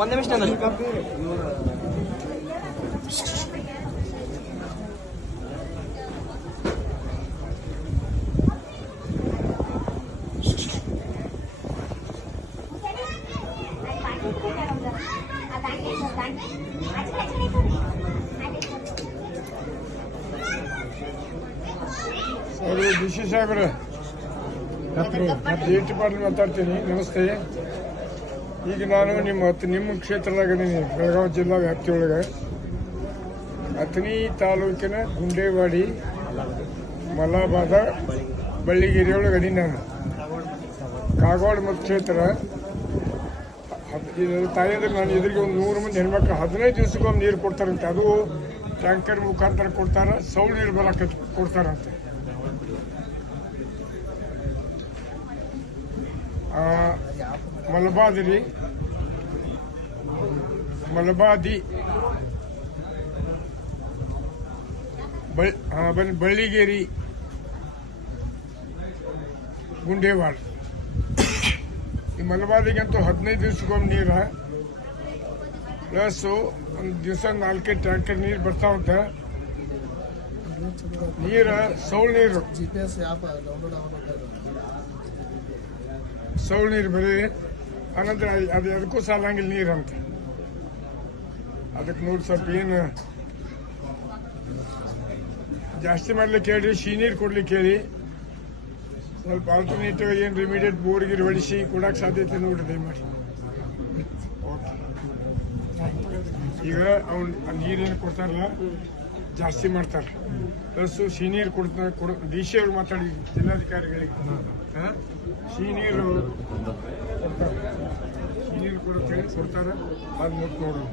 ಒಂದು ನಿಮಿಷ ಡಿಸಿ ಸಾಹೇಬ್ರೆ ಡಿ ಡಿಪಾರ್ಟ್ಮೆಂಟ್ ಮಾತಾಡ್ತೀನಿ. ನಮಸ್ತೆ. ಈಗ ನಾನು ನಿಮ್ಮ ಕ್ಷೇತ್ರದಾಗ ಬೆಳಗಾವಿ ಜಿಲ್ಲಾ ವ್ಯಾಪ್ತಿಯೊಳಗೆ ಅಥಣಿ ತಾಲೂಕಿನ ಗುಂಡೇವಾಡಿ ಮಲಾಬಾದ ಬಳ್ಳಿಗಿರಿಯೊಳಗೆ ಅದೀನಿ ನಾನು. ಕಾಗವಾಡ ಮತಕ್ಷೇತ್ರ ತಾಯಿದ್ರೆ ನಾನು ಎದುರಿಗೆ ಒಂದು 100 ಮಂದಿ ಹೆಣ್ಮಕ್ಳು 15 ದಿವಸಕ್ಕೊಮ್ಮೆ ನೀರು ಕೊಡ್ತಾರಂತೆ. ಅದು ಟ್ಯಾಂಕರ್ ಮುಖಾಂತರ ಕೊಡ್ತಾರ, ಸೌಳು ನೀರು ಬರಕ್ಕೆ ಕೊಡ್ತಾರಂತೆ. ಮಲಬಾದಿ ಬಳ್ಳಿಗೇರಿ ಗುಂಡೇವಾಡ ಈ ಮಲಬಾದಿಗಂತೂ 15 ದಿವಸಕ್ಕೊಮ್ಮೆ ನೀರ ಪ್ಲಸ್ ಒಂದು ದಿವಸ 4 ಟ್ಯಾಂಕರ್ ನೀರು ಬರ್ತಾವಂತ. ನೀರ ಸೌಳು ನೀರು ಬರೀ ಅನಂತರ ಅದು ಅದಕ್ಕೂ ಸಾಲಂಗಿಲ್ಲ ನೀರಂತ. ಅದಕ್ಕೆ ನೋಡಿ ಸ್ವಲ್ಪ ಏನು ಜಾಸ್ತಿ ಮಾಡ್ಲಿಕ್ಕೆ ಹೇಳಿ, ಸಿಹಿ ನೀರು ಕೊಡ್ಲಿಕ್ಕೆ ಹೇಳಿ, ಸ್ವಲ್ಪ ಆಲ್ಟರ್ನೇಟಿವ್ ಏನು ರಿಮಿಡಿಯೇಟ್ ಬೋರ್ಗಿರ್ ಹೊಡಿಸಿ ಕೊಡಕ್ಕೆ ಸಾಧ್ಯತೆ ನೋಡ್ರಿ ದಯಮಾಡಿ. ಓಕೆ. ಈಗ ಅವ್ನು ನೀರೇನು ಕೊಡ್ತಾರಲ್ಲ ಜಾಸ್ತಿ ಮಾಡ್ತಾರೆ, ಪ್ಲಸ್ ಸಿಹಿ ನೀರು ಡಿ ಸಿ ಅವ್ರು ಮಾತಾಡಿ ಜಿಲ್ಲಾಧಿಕಾರಿಗಳಿಗೆ ಸಿಹಿ ನೀರು ಕೊಡ್ತಾರೆ, ಅದು ನೋಡೋಣ.